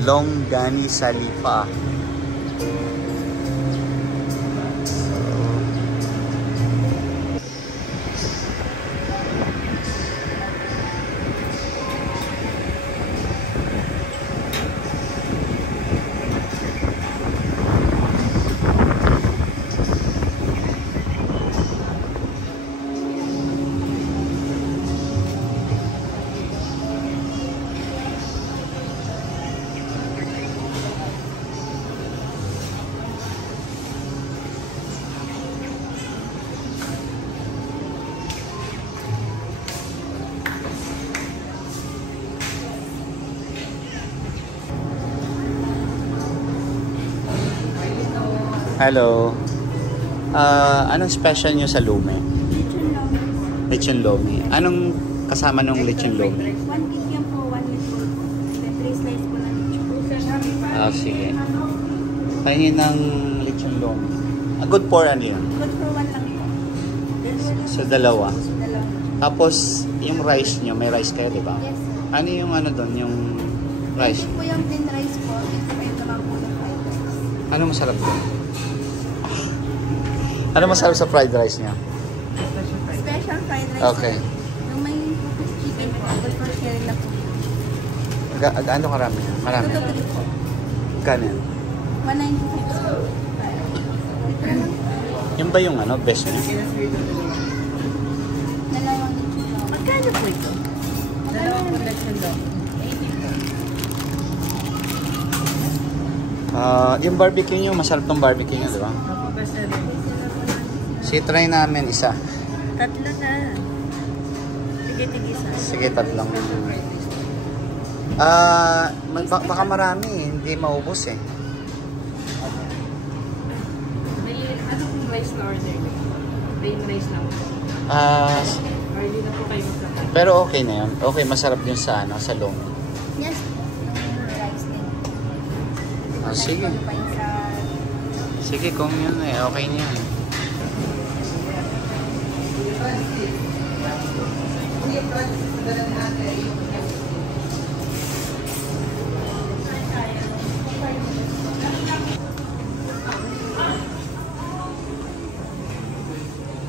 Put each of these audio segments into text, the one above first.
Longganisa Lipa. Hello. Anong special nyo sa Lume? Lechon Lomi. Lechon Lomi. Anong kasama nung Lechon Lomi? 1 kg yan po, 1 meatball po. May 3 slice po na lechon. Sige. Pahingin ng Lechon Lomi. Good for ano yun? Good for 1 lang po. Sa dalawa. Sa dalawa. Tapos, yung rice nyo, may rice kayo, di ba? Yes. Ano yung ano doon, yung rice? Ito po yung plain rice po. Ito po yung naman po ng fried rice. Ano masarap doon? Ano masarap sa fried rice niya? Special fried rice. Okay. Yung may chicken po. Good for sharing na po. Ano karami? Marami. 2 to 3 po. Kanin. 195 po. Yung ba yung ano, best niya? Dalawang lechon Lomi. Magkano po ito? Dalawang production daw. Yung barbecue nyo, masarap tong barbecue nyo, di ba? Sige, try namin isa. Tatlo na. Sige-tigisa. Sige, tatlong. Baka marami, hindi maubos eh. May ano kung rice na order? Plain rice lang. Or hindi na po kayo magkakain? Pero okay na yun. Okay, masarap yun sa ano, sa Lomi. Yes. Yung rice din. Sige. Pa yung sa... Sige, kung yun eh, okay na yan.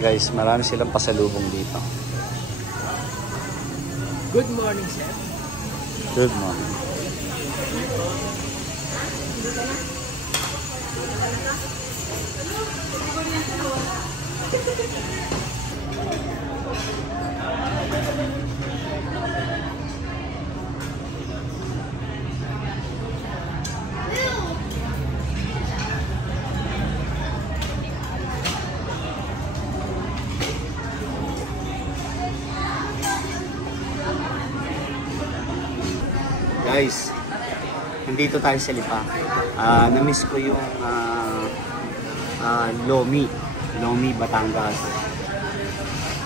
Guys, marami silang pasalubong dito. Good morning, sir. Good morning. Guys, nandito tayo sa Lipa. Na-miss ko yung Lomi, Batangas.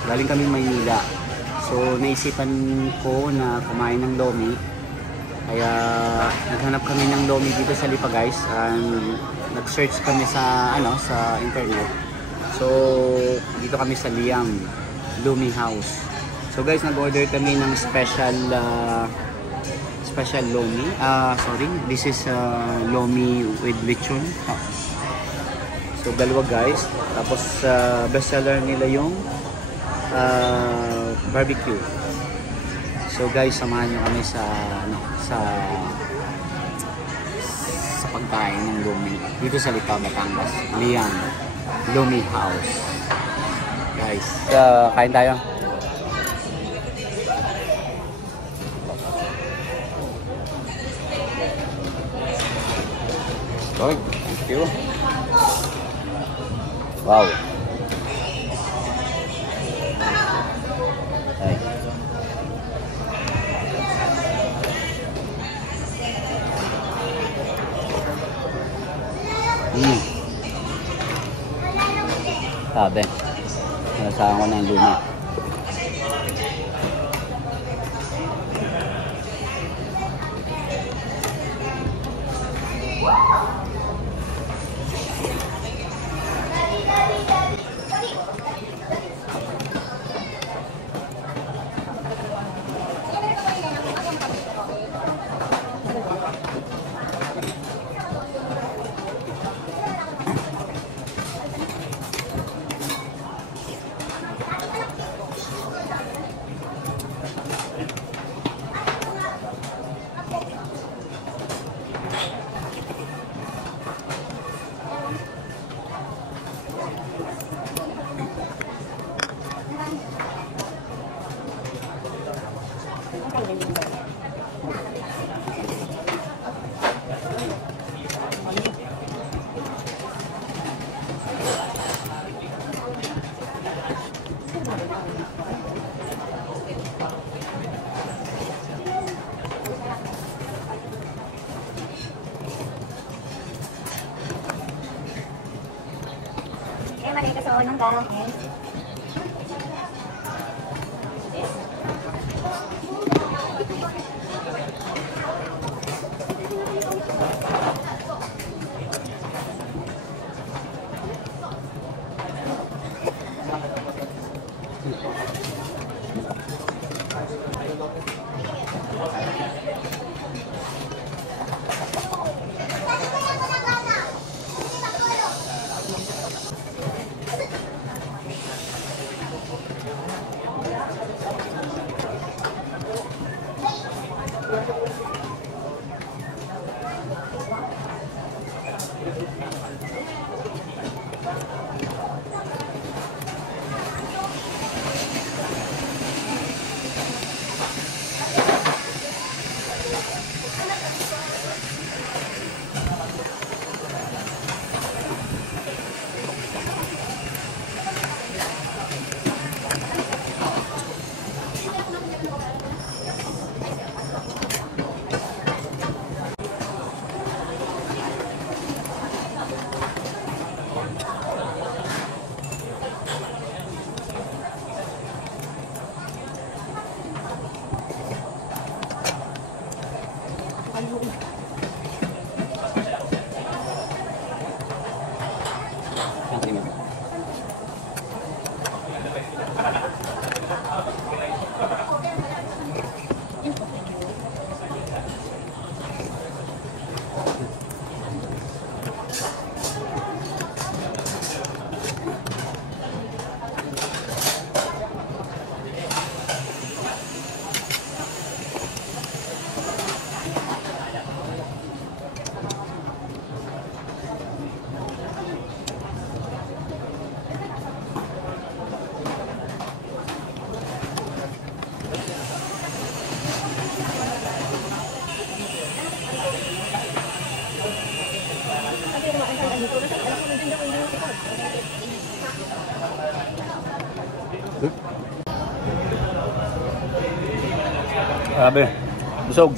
Galing kami Maynila. So, naisipan ko na kumain ng Lomi. Kaya, naghanap kami ng Lomi dito sa Lipa, guys. Nag-search kami sa internet. So, dito kami sa Liang Lomi House. So, guys, nag-order kami ng special Lomi. This is Lomi with lechon. So, dalawa, guys. Tapos, bestseller nila yung barbecue. So, guys, samahan nyo kami sa pagkain ng Lomi dito sa Lipa, Batangas. Liang Lomi House. Guys, kain tayo. Okay, thank you. Wow. Ay. Sabi. Nasahan ko ng luma. mali kasi ako ng garang eh. Grabe, busog.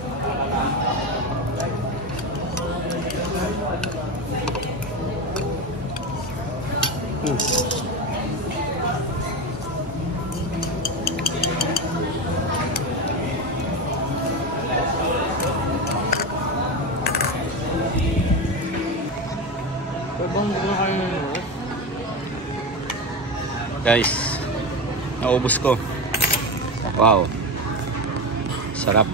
Guys, naubos ko. Wow. Sarap.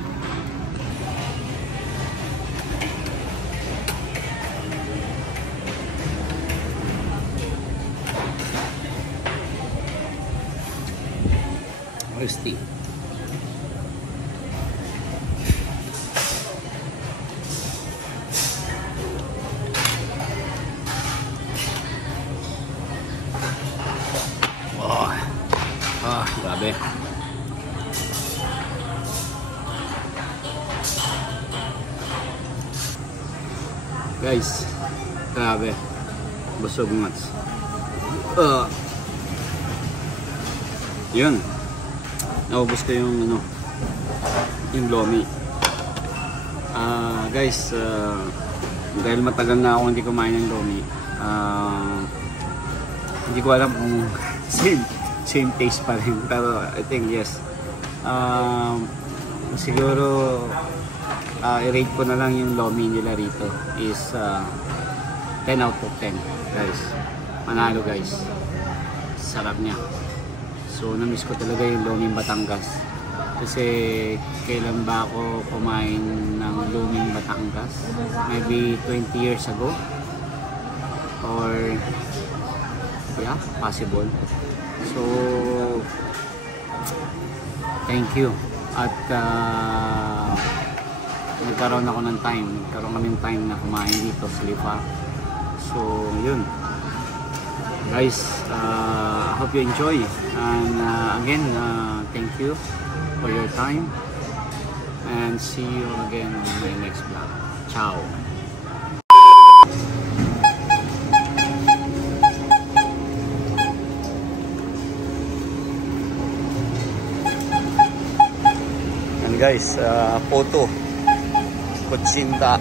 Tasty. Oh, grabe. Guys, grabe. Busog nuts. Yun. Naubos ko yung yung lomi. Guys, dahil matagal na ako hindi kumain ng lomi. Hindi ko alam kung same taste pa rin. Pero I think yes. Siguro i-rate ko na lang yung lomi nila rito is 10 out of 10 guys. Manalo guys. Sarap niya. So na-miss ko talaga yung luming Batangas. Kasi kailan ba ako kumain ng luming Batangas? Maybe 20 years ago. Or yeah, possible. So thank you. At nagkaroon ako ng time. Nagkaroon kaming time na kumain dito sa Lipa. So yun. Guys, I hope you enjoy. And again, thank you for your time. And see you again on my next vlog. Ciao! And guys, photo. Kutsinta.